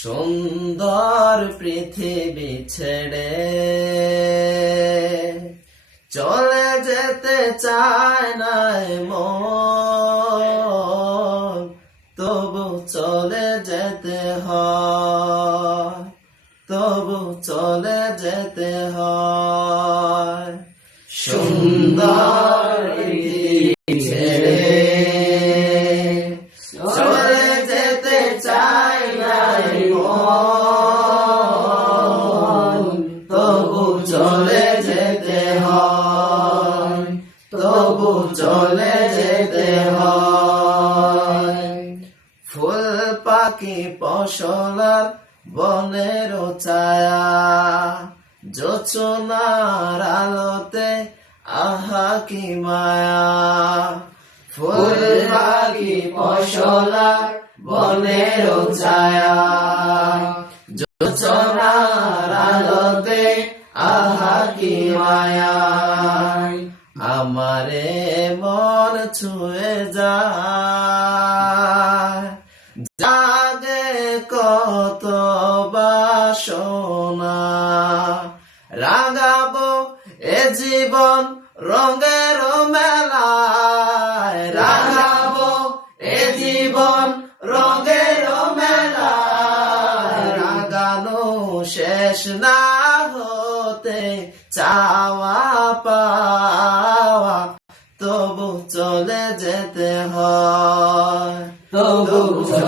সুন্দর পৃথিবী ছেড়ে চলে যেতে চায় না মন, তবু চলে যেতে হয়, তবু চলে যেতে হয়। সুন্দর পৃথিবী ছেড়ে চলে যেতে চায় না মন, তবু চলে যেতে হয়, তবু চলে যেতে হয়। ফুল পাখি ফসলার বনের ছায়া, জোছনার আলোতে আহা কি মায়া। ফুল পাখি ফসলার বনের ছায়া, জোছনার আলোতে আহা কি মায়া। আমারে মন ছুঁয়ে যায়, জাগে কত বাসনা। রাঙাবো এ জীবন রঙের মেলায়, রাঙাবো এ জীবন রঙের মেলায়। রাগানো শেষ না হতে চাওয়া পাওয়া, তবু চলে যেতে হয়, তবু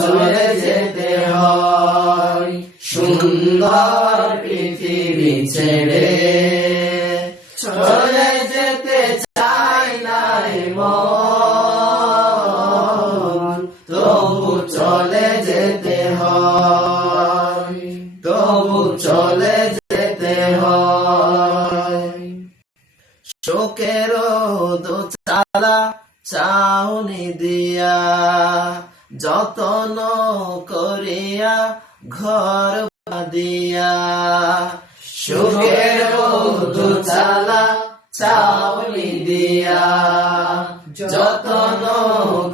চলে যেতে হয়। সুন্দর পৃথিবী ছেড়ে চলে যেতে চায় না মন, তবু চলে যেতে হয়, তবু চলে যেতে হয়। শোকের দোচালা চাউনি দিয়া, যতন করিয়া ঘর বাঁধিয়া। শোকের দোচালা চাউনি দিয়া, যতন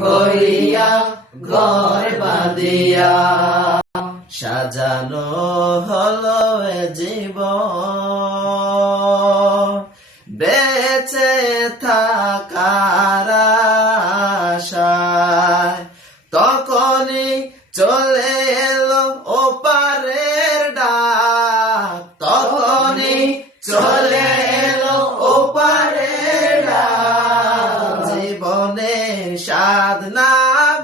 করিয়া ঘর বাঁধিয়া। সাজানো হলো এ জীবন, বেঁচে থাকার আশায়। তখনই চলে এলো ওপারের ডাক, তখনই চলে এলো ওপারের ডাক। জীবনের স্বাদ না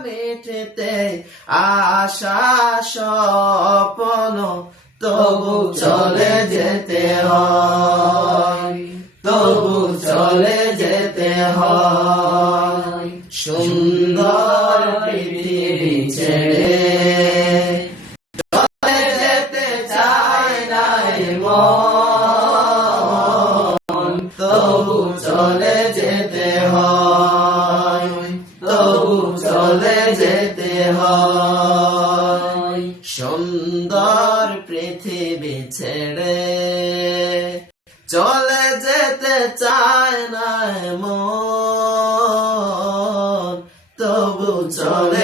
মিটতে আশা স্বপ্ন, তবু চলে যেতে হয়, তবু চলে যেতে হয়। সুন্দর পৃথিবী ছেড়ে চলে যেতে চায় না মন, তবু চলে যেতে হয়, তবু চলে যেতে হয়। সুন্দর পৃথিবী ছেড়ে চলে যেতে চায় না মন, তবু চলে